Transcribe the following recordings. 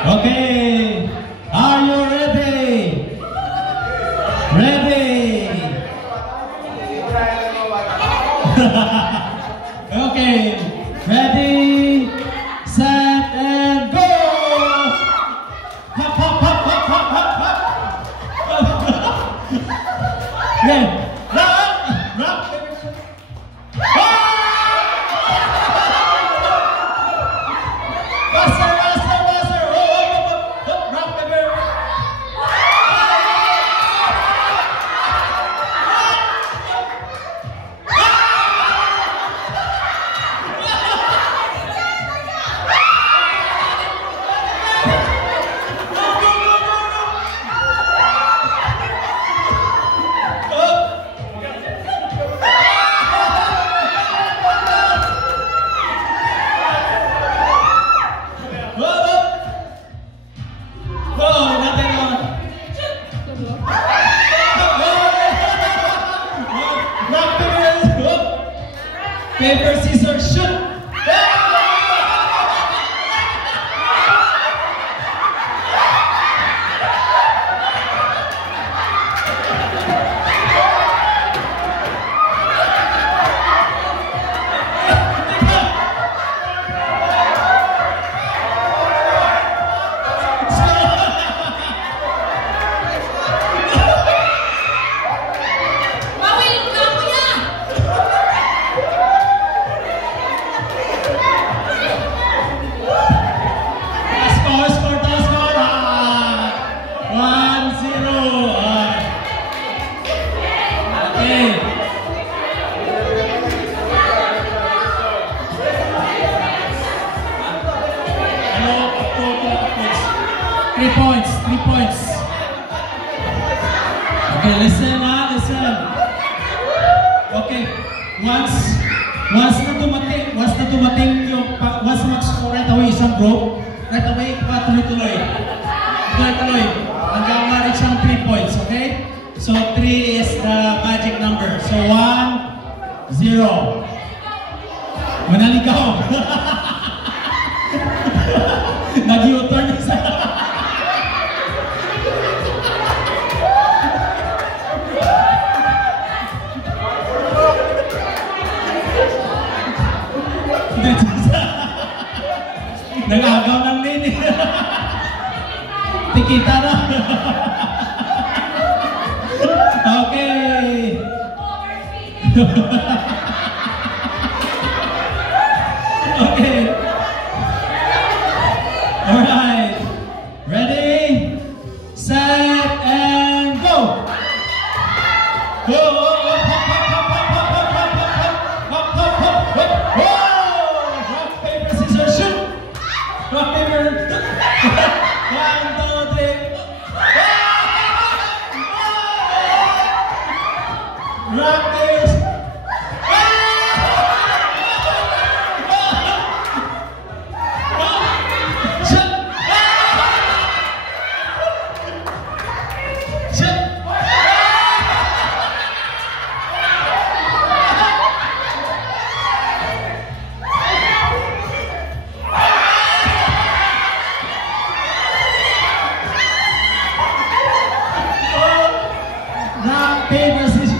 Okay, are you ready? Ready? Okay, ready, set, and go! Hop, hop, hop, hop, hop, hop, hop. Okay, rock, rock. Faster, faster, faster. Oh, rock, paper. Paper, scissors, shoot! Three points. Okay, listen. Okay, once na dumating yung, once na mag-score right away isang group, right away, tuloy-tuloy. Hanggang ma-reach ang 3 points, okay? So 3 is the magic number. So 1, 0. Manaligaw. Nag-U-turn isa. Nag-agaw ng nini. Tikita na. Okay. Okay. Alright. Ready? Set and go! Go! Rock, paper. 1, 2, 3. Rock, paper. Paper, scissors.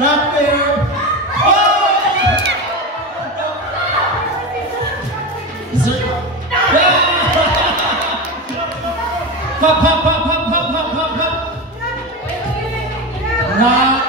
Rock, paper. Hop, hop, hop, hop, hop, hop, hop, hop. Rock.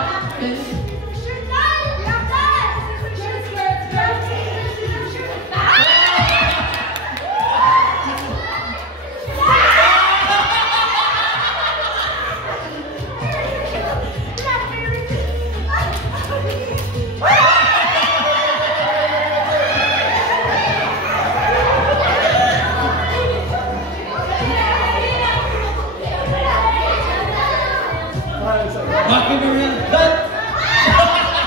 Rock, paper, scissors.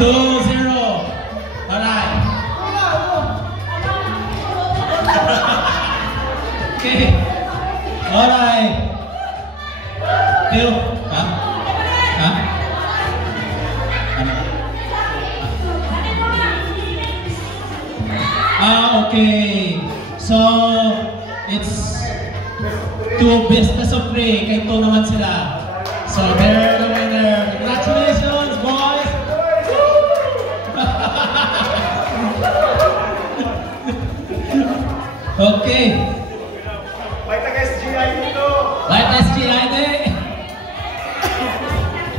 2-0. Alright. Okay. Alright. Bill. Ha? Ha? Ano? Okay. So, it's best of 3. Kay 2 naman sila. So, they're the winner. Congratulations, boys! Okay. Light SGI dito. Light SGI,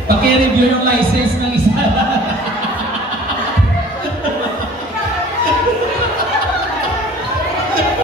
paki-review yung license ng isa.